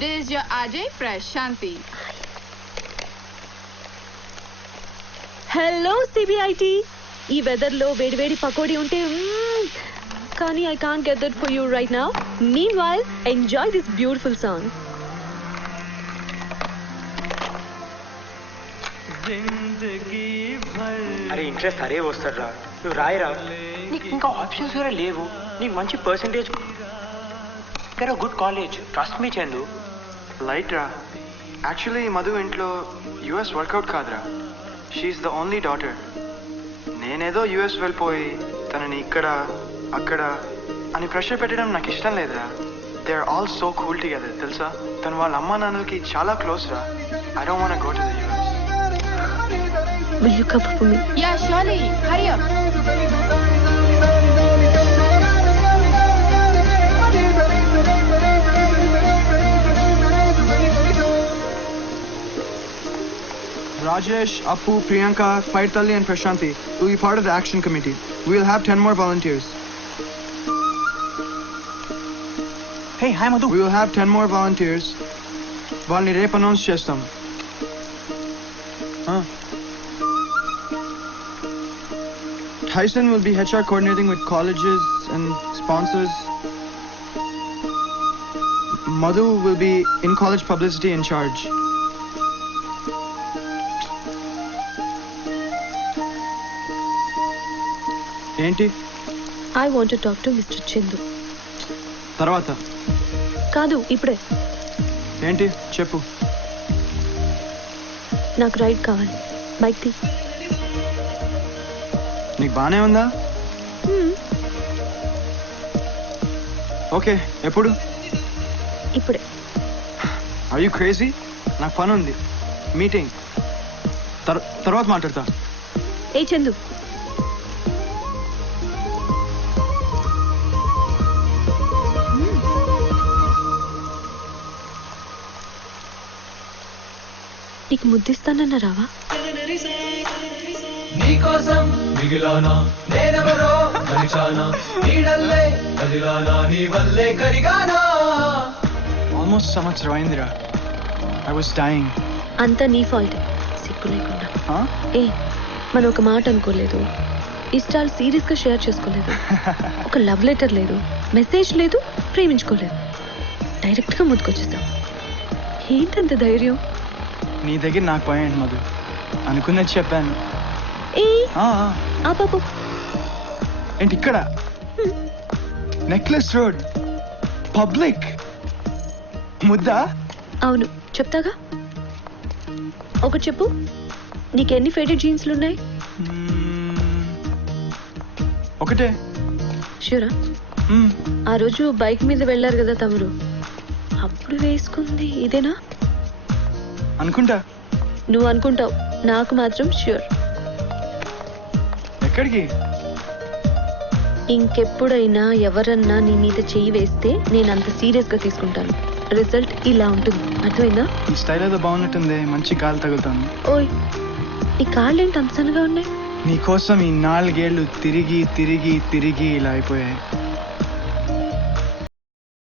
This is your RJ Prashanti. Hello CBIT. ఈ weather లో వేడివేడి పకోడీ ఉంటే కానీ I can't get that for you right now. Meanwhile, enjoy this beautiful song. అరే interest అరే వస్తారా నువ్వు రాయరా నీకు ఇంకా ఆప్షన్స్ కూడా లేవు నీకు మంచి పర్సంటేజ్ ఇక్కడ good college trust me Chandu light రా యాక్చువల్లీ మధు ఇంట్లో యుఎస్ వర్కౌట్ కాదురా షీఈస్ ద ఓన్లీ డాటర్ నేనేదో యుఎస్ వెళ్ళిపోయి తనని ఇక్కడ అక్కడ అని ప్రెషర్ పెట్టడం నాకు ఇష్టం లేదురా they are all so cool together తెలుసా తను వాళ్ళ అమ్మా నాన్నలకి చాలా క్లోజ్ రా I don't want go to the US Will you cover for me? Yeah, surely. Hurry up. Rajesh, Appu, Priyanka, Paitali and Prashanti will be part of the action committee. We will have 10 more volunteers. Hey, hi Madhu. We will have 10 more volunteers. వాళ్ళని రేపు announce చేస్తాం Tyson will be HR coordinating with colleges and sponsors. Madhu will be in college publicity in charge. ఏంటి I want to talk to Mr. Chindu. తర్వాత కాదు ఇప్పుడే. ఏంటి చెప్పు నాకు రైడ్ కావాలి. బైక్ తీ. నీకు బానే ఉందా ఓకే ఎప్పుడు ఇప్పుడే. ఆర్ యూ క్రేజీ నాకు పని ఉంది మీటింగ్ తర్వాత మాట్లాడతా ఏ చందు నీకు ముద్దిస్తానన్న రావా నీకోసం మిగిలానా నేనెవరో మరిచానా నీడల్లే కదిలానా నీ వల్లే కరిగానా ఆల్మోస్ట్ సంవత్సరం అయిందిరా ఐ వాస్ డైయింగ్ అంతా నీ ఫాల్ట్ సిగ్గు లేకుండా ఏ మనం ఒక మాట అనుకోలేదు ఇష్టాలు సీరియస్గా షేర్ చేసుకోలేదు ఒక లవ్ లెటర్ లేదు మెసేజ్ లేదు ప్రేమించుకోలేదు డైరెక్ట్గా ముందుకొచ్చేస్తాం ఏంటంత ధైర్యం నీ దగ్గర నాకు పోయండి మధు అనుకున్నది చెప్పాను ఏ ఆ పాపు ఏంటి ఇక్కడ నెక్లెస్ రోడ్ పబ్లిక్ ముద్దా అవును చెప్తాగా ఒకటి చెప్పు నీకెన్ని ఫేడెడ్ జీన్స్లు ఉన్నాయి ఒకటే ష్యూరా ఆ రోజు బైక్ మీద వెళ్ళారు కదా తమరు అప్పుడు వేసుకుంది ఇదేనా అనుకుంటా నువ్వు అనుకుంటావు నాకు మాత్రం ష్యూర్ ఎక్కడికి ఇంకెప్పుడైనా ఎవరన్నా నీ మీద చెయ్యి వేస్తే నేను అంత సీరియస్గా తీసుకుంటాను రిజల్ట్ ఇలా ఉంటుంది అర్థమైందా ఈ స్టైల్ ఏదో బాగున్నట్టుంది మంచి కాలు తగులుతాను ఓయ్ ఈ కాళ్ళు ఏంటి అంత సన్నగా ఉన్నాయి నీకోసం ఈ 4 ఏళ్ళు తిరిగి తిరిగి తిరిగి ఇలా అయిపోయాయి